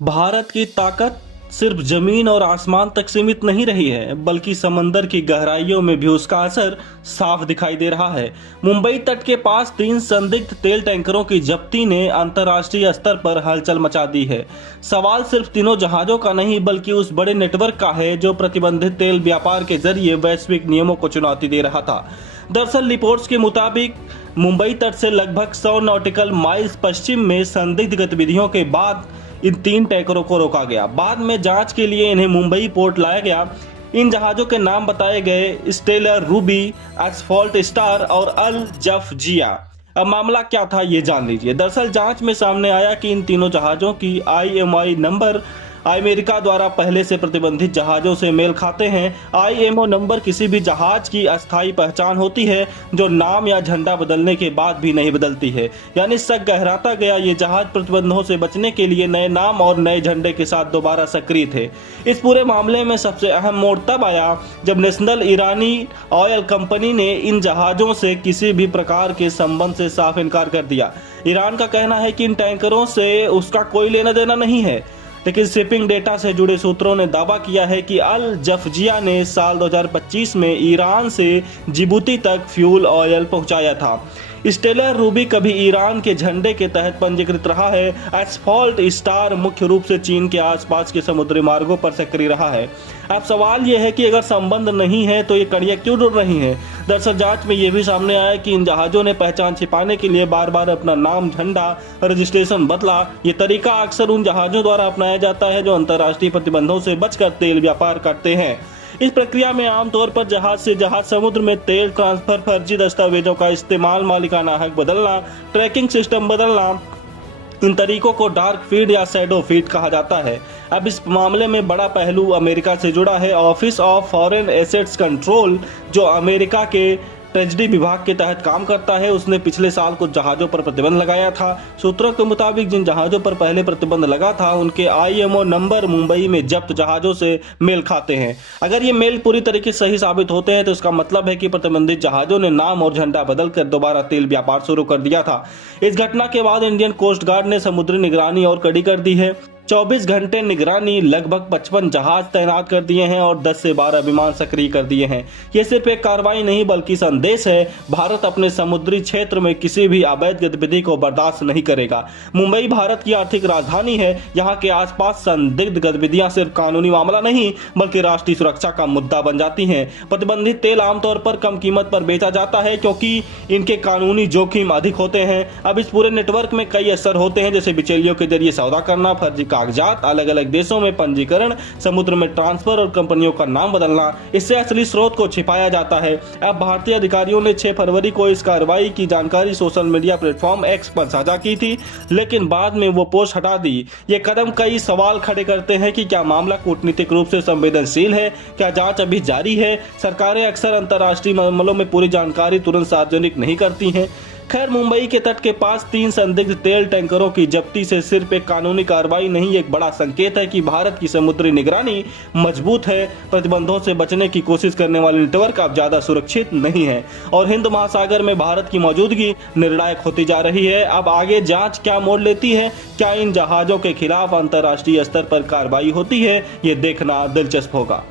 भारत की ताकत सिर्फ जमीन और आसमान तक सीमित नहीं रही है, बल्कि समंदर की गहराइयों में भी उसका असर साफ दिखाई दे रहा है। मुंबई तट के पास 3 संदिग्ध तेल टैंकरों की जब्ती ने अंतर्राष्ट्रीय स्तर पर हलचल मचा दी है। सवाल सिर्फ तीनों जहाजों का नहीं, बल्कि उस बड़े नेटवर्क का है जो प्रतिबंधित तेल व्यापार के जरिए वैश्विक नियमों को चुनौती दे रहा था। दरअसल रिपोर्ट्स के मुताबिक मुंबई तट से लगभग 100 नॉटिकल माइल्स पश्चिम में संदिग्ध गतिविधियों के बाद इन 3 टैंकरों को रोका गया। बाद में जांच के लिए इन्हें मुंबई पोर्ट लाया गया। इन जहाजों के नाम बताए गए स्टेलर रूबी, एस्फॉल्ट स्टार और अल जफजिया। अब मामला क्या था ये जान लीजिए। दरअसल जांच में सामने आया कि इन तीनों जहाजों की IMI नंबर अमेरिका द्वारा पहले से प्रतिबंधित जहाजों से मेल खाते हैं। IMO नंबर किसी भी जहाज की अस्थायी पहचान होती है जो नाम या झंडा बदलने के बाद भी नहीं बदलती है। यानी शक गहराता गया, ये जहाज प्रतिबंधों से बचने के लिए नए नाम और नए झंडे के साथ दोबारा सक्रिय थे। इस पूरे मामले में सबसे अहम मोड़ तब आया जब नेशनल ईरानी ऑयल कंपनी ने इन जहाजों से किसी भी प्रकार के संबंध से साफ इनकार कर दिया। ईरान का कहना है कि इन टैंकरों से उसका कोई लेना देना नहीं है, लेकिन शिपिंग डेटा से जुड़े सूत्रों ने दावा किया है कि अल जफजिया ने साल 2025 में ईरान से जिबूती तक फ्यूल ऑयल पहुंचाया था। स्टेलर रूबी कभी ईरान के झंडे के तहत पंजीकृत रहा है। एस्फॉल्ट स्टार मुख्य रूप से चीन के आसपास के समुद्री मार्गों पर सक्रिय रहा है। अब सवाल यह है कि अगर संबंध नहीं है तो ये कड़ियां क्यों जुड़ रही हैं? दरअसल जांच में यह भी सामने आया कि इन जहाजों ने पहचान छिपाने के लिए बार बार अपना नाम, झंडा, रजिस्ट्रेशन बदला। ये तरीका अक्सर उन जहाजों द्वारा अपनाया जाता है जो अंतर्राष्ट्रीय प्रतिबंधों से बचकर तेल व्यापार करते हैं। इस प्रक्रिया में आमतौर पर जहाज से जहाज, समुद्र में तेल ट्रांसफर, फर्जी दस्तावेजों का इस्तेमाल, मालिकाना हक बदलना, ट्रैकिंग सिस्टम बदलना, इन तरीकों को डार्क फीड या शैडो फीड कहा जाता है। अब इस मामले में बड़ा पहलू अमेरिका से जुड़ा है। Office of foreign assets control, जो अमेरिका के ट्रेजरी विभाग के तहत काम करता है, उसने पिछले साल कुछ जहाजों पर प्रतिबंध लगाया था। सूत्रों के मुताबिक जिन जहाजों पर पहले प्रतिबंध लगा था उनके IMO नंबर मुंबई में जब्त जहाजों से मेल खाते हैं। अगर ये मेल पूरी तरीके से सही साबित होते हैं तो इसका मतलब है कि प्रतिबंधित जहाजों ने नाम और झंडा बदलकर दोबारा तेल व्यापार शुरू कर दिया था। इस घटना के बाद इंडियन कोस्ट गार्ड ने समुद्री निगरानी और कड़ी कर दी है। 24 घंटे निगरानी, लगभग 55 जहाज तैनात कर दिए हैं और 10 से 12 विमान सक्रिय कर दिए हैं। ये सिर्फ एक कार्रवाई नहीं बल्कि संदेश है, भारत अपने समुद्री क्षेत्र में किसी भी अवैध गतिविधि को बर्दाश्त नहीं करेगा। मुंबई भारत की आर्थिक राजधानी है। यहाँ के आसपास संदिग्ध गतिविधियां सिर्फ कानूनी मामला नहीं बल्कि राष्ट्रीय सुरक्षा का मुद्दा बन जाती हैं। प्रतिबंधित तेल आमतौर पर कम कीमत पर बेचा जाता है क्योंकि इनके कानूनी जोखिम अधिक होते हैं। अब इस पूरे नेटवर्क में कई असर होते हैं, जैसे बिचौलियों के जरिए सौदा करना, फर्जी कागजात, अलग अलग देशों में पंजीकरण, समुद्र में ट्रांसफर और कंपनियों का नाम बदलना। इससे असली स्रोत को छिपाया जाता है। अब भारतीय अधिकारियों ने 6 फरवरी को इस कार्रवाई की जानकारी सोशल मीडिया प्लेटफॉर्म X पर साझा की थी, लेकिन बाद में वो पोस्ट हटा दी। ये कदम कई सवाल खड़े करते हैं कि क्या मामला कूटनीतिक रूप से संवेदनशील है? क्या जांच अभी जारी है? सरकारें अक्सर अंतर्राष्ट्रीय मामलों में पूरी जानकारी तुरंत सार्वजनिक नहीं करती हैं। खैर, मुंबई के तट के पास 3 संदिग्ध तेल टैंकरों की जब्ती से सिर्फ एक कानूनी कार्रवाई नहीं, एक बड़ा संकेत है कि भारत की समुद्री निगरानी मजबूत है। प्रतिबंधों से बचने की कोशिश करने वाले नेटवर्क अब ज्यादा सुरक्षित नहीं है और हिंद महासागर में भारत की मौजूदगी निर्णायक होती जा रही है। अब आगे जांच क्या मोड़ लेती है? क्या इन जहाजों के खिलाफ अंतर्राष्ट्रीय स्तर पर कार्रवाई होती है? ये देखना दिलचस्प होगा।